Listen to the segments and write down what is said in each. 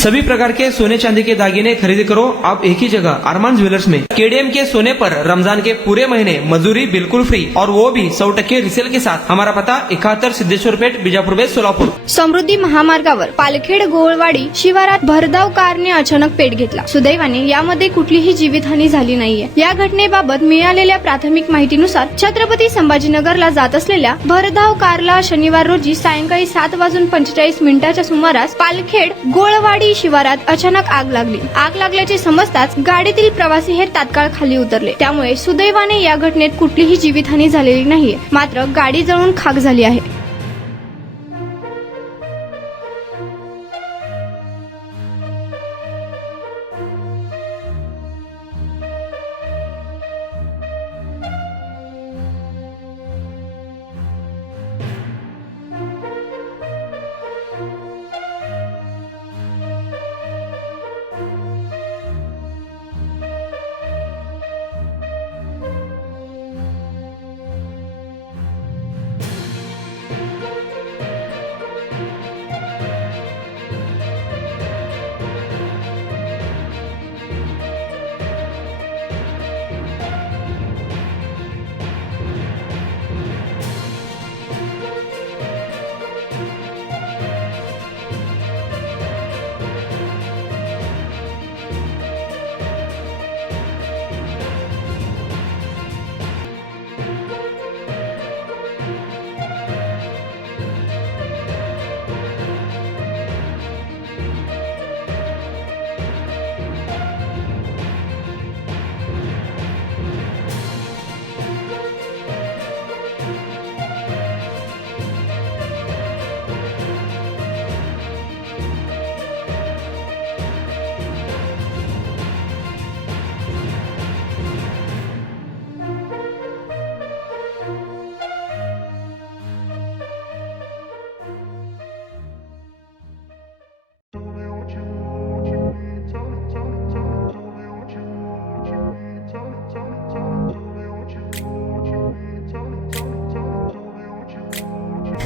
सभी प्रकार के सोने चांदी के दागिने खरीदी करो आप एक ही जगह अरमान ज्वेलर्स में। केडीएम के सोने पर रमजान के पूरे महीने मजदूरी बिल्कुल फ्री और वो भी 100% रिसेल के साथ। हमारा पता 71 सिद्धेश्वर पेठ, बीजापुर बेस, सोलापूर। समृद्धी महामार्गावर पालखेड गोळवाडी शिवारात भरधाव कारने अचानक पेट घेतला। सुदैवाने यामध्ये कुठलीही जीवितहानी झाली नाहीये। या घटनेबाबत मिळालेल्या प्राथमिक माहितीनुसार छत्रपती संभाजीनगरला जात असलेल्या भरधाव कारला शनिवार रोजी सायंकाळी 7:45 सुमारास पालखेड गोळवाडी शिवारात अचानक आग लागली। आग लागल्याचे समजताच गाडीतील प्रवासी हे तात्काळ खाली उतरले। त्यामुळे सुदैवाने या घटनेत कुठलीही जीवितहानी झालेली नाहीये, मात्र गाडी जळून खाक झाली आहे।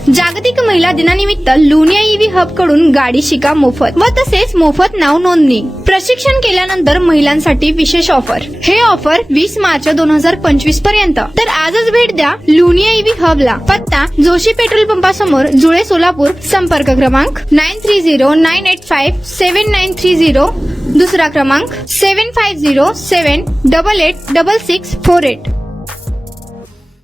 जागतिक महिला दिनानिमित्त लुनिया ईव्ही हब कडून गाडी शिका मोफत व तसेच मोफत नाव नोंदणी। प्रशिक्षण केल्यानंतर महिलांसाठी विशेष ऑफर। हे ऑफर 20 मार्च 2025 पर्यंत। तर आजच भेट द्या लुनिया ईव्ही हबला। पत्ता जोशी पेट्रोल पंपासमोर, जुळे, सोलापूर। संपर्क क्रमांक 9309857930। दुसरा क्रमांक 7507886648।